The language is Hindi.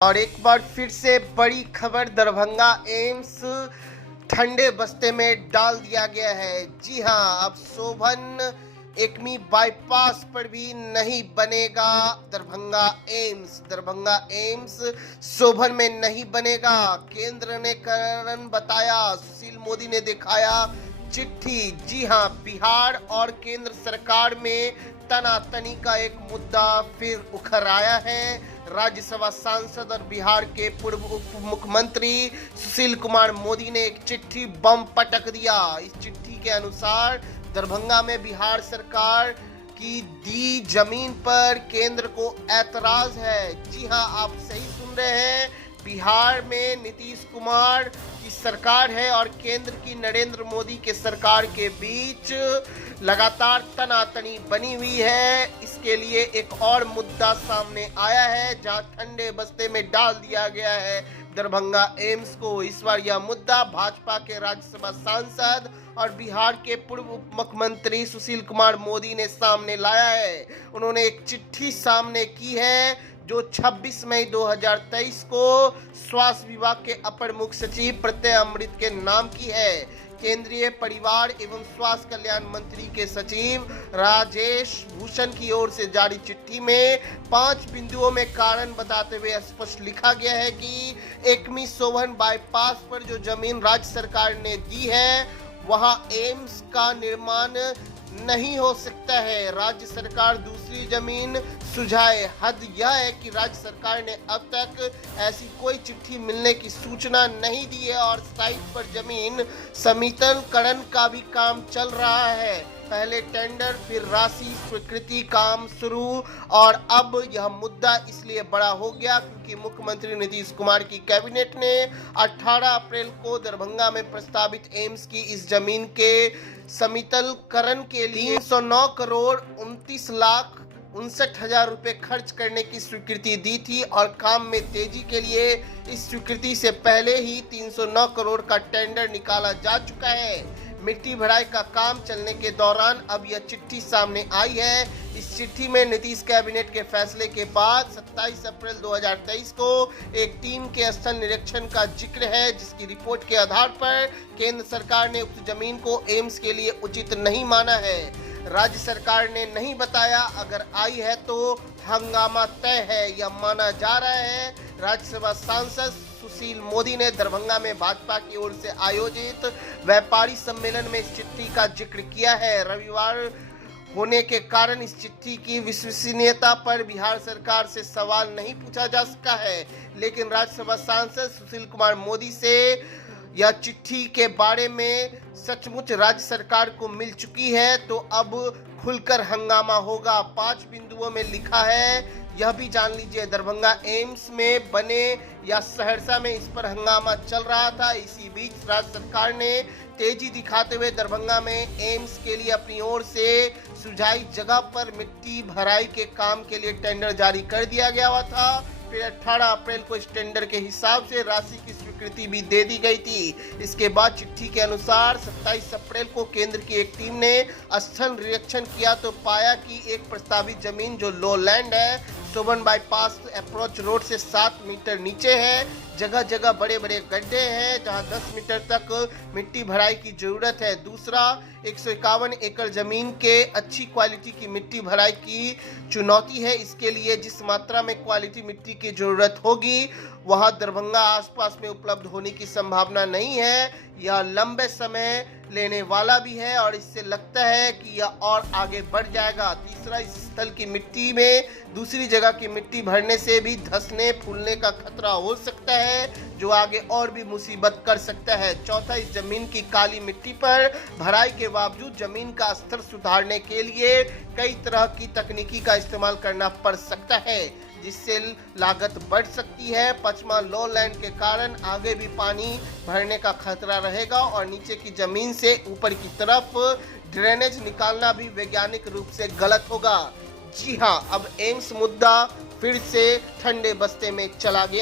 और एक बार फिर से बड़ी खबर, दरभंगा एम्स ठंडे बस्ते में डाल दिया गया है। जी हां, अब शोभन एकमी बाईपास पर भी नहीं बनेगा दरभंगा एम्स। दरभंगा एम्स शोभन में नहीं बनेगा। केंद्र ने कारण बताया, सुशील मोदी ने दिखाया चिट्ठी। जी हां, बिहार और केंद्र सरकार में तनातनी का एक मुद्दा फिर उखड़ आया है। राज्यसभा सांसद और बिहार के पूर्व उप मुख्यमंत्री सुशील कुमार मोदी ने एक चिट्ठी बम पटक दिया। इस चिट्ठी के अनुसार दरभंगा में बिहार सरकार की दी जमीन पर केंद्र को ऐतराज है। जी हां, आप सही सुन रहे हैं, बिहार में नीतीश कुमार की सरकार है और केंद्र की नरेंद्र मोदी के सरकार के बीच लगातार तनातनी बनी हुई है। इसके लिए एक और मुद्दा सामने आया है, जहां ठंडे बस्ते में डाल दिया गया है दरभंगा एम्स को। इस बार यह मुद्दा भाजपा के राज्यसभा सांसद और बिहार के पूर्व उप मुख्यमंत्री सुशील कुमार मोदी ने सामने लाया है। उन्होंने एक चिट्ठी सामने की है जो 26 मई 2023 को स्वास्थ्य विभाग के अपर मुख्य सचिव प्रत्यय अमृत के नाम की है। केंद्रीय परिवार एवं स्वास्थ्य कल्याण मंत्री के सचिव राजेश भूषण की ओर से जारी चिट्ठी में 5 बिंदुओं में कारण बताते हुए स्पष्ट लिखा गया है कि एकमी शोभन बाईपास पर जो जमीन राज्य सरकार ने दी है, वहां एम्स का निर्माण नहीं हो सकता है। राज्य सरकार दूसरी जमीन सुझाए। हद यह है कि राज्य सरकार ने अब तक ऐसी कोई चिट्ठी मिलने की सूचना नहीं दी है और साइट पर जमीन समीकरण का भी काम चल रहा है। पहले टेंडर, फिर राशि स्वीकृति, काम शुरू। और अब यह मुद्दा इसलिए बड़ा हो गया क्योंकि मुख्यमंत्री नीतीश कुमार की कैबिनेट ने 18 अप्रैल को दरभंगा में प्रस्तावित एम्स की इस जमीन के समीकरण के लिए 309 करोड़ 29 लाख 59,000 रुपए खर्च करने की स्वीकृति दी थी और काम में तेजी के लिए इस स्वीकृति से पहले ही 309 करोड़ का टेंडर निकाला जा चुका है। मिट्टी भराई का काम चलने के दौरान अब यह चिट्ठी सामने आई है। इस चिट्ठी में नीतीश कैबिनेट के फैसले के बाद 27 अप्रैल 2023 को एक टीम के स्थल निरीक्षण का जिक्र है, जिसकी रिपोर्ट के आधार पर केंद्र सरकार ने उक्त जमीन को एम्स के लिए उचित नहीं माना है। राज्य सरकार ने नहीं बताया, अगर आई है तो हंगामा तय है, यह माना जा रहा है। राज्यसभा सांसद सुशील मोदी ने दरभंगा में भाजपा की ओर से आयोजित व्यापारी सम्मेलन में इस चिट्ठी का जिक्र किया है। रविवार होने के कारण इस चिट्ठी की विश्वसनीयता पर बिहार सरकार से सवाल नहीं पूछा जा सका है, लेकिन राज्यसभा सांसद सुशील कुमार मोदी से यह चिट्ठी के बारे में सचमुच राज्य सरकार को मिल चुकी है तो अब खुलकर हंगामा होगा। 5 बिंदुओं में लिखा है, यह भी जान लीजिए, दरभंगा एम्स में बने या सहरसा में, इस पर हंगामा चल रहा था। इसी बीच राज्य सरकार ने तेजी दिखाते हुए दरभंगा में एम्स के लिए अपनी ओर से सुझाई जगह पर मिट्टी भराई के काम के लिए टेंडर जारी कर दिया गया हुआ था। फिर 18 अप्रैल को इस टेंडर के हिसाब से राशि की स्वीकृति भी दे दी गई थी। इसके बाद चिट्ठी के अनुसार 27 अप्रैल को केंद्र की एक टीम ने स्थल निरीक्षण किया तो पाया कि एक प्रस्तावित जमीन जो लो लैंड है, शोभन बाईपास अप्रोच रोड से 7 मीटर नीचे है। जगह जगह बड़े बड़े गड्ढे हैं जहां 10 मीटर तक मिट्टी भराई की जरूरत है। दूसरा, 151 एकड़ जमीन के अच्छी क्वालिटी की मिट्टी भराई की चुनौती है। इसके लिए जिस मात्रा में क्वालिटी मिट्टी की जरूरत होगी वहां दरभंगा आसपास में उपलब्ध होने की संभावना नहीं है। यह लंबे समय लेने वाला भी है और इससे लगता है कि यह और आगे बढ़ जाएगा। तीसरा, इस स्थल की मिट्टी में दूसरी जगह की मिट्टी भरने से भी धंसने फूलने का खतरा हो सकता है, जो आगे और भी मुसीबत कर सकता है। चौथा, इस जमीन की काली मिट्टी पर भराई के बावजूद जमीन का स्तर सुधारने के लिए कई तरह की तकनीकी का इस्तेमाल करना पड़ सकता है, जिससे लागत बढ़ सकती है। पांचवा, लो लैंड के कारण आगे भी पानी भरने का खतरा रहेगा और नीचे की जमीन से ऊपर की तरफ ड्रेनेज निकालना भी वैज्ञानिक रूप से गलत होगा। जी हां, अब एम्स मुद्दा फिर से ठंडे बस्ते में चला गया।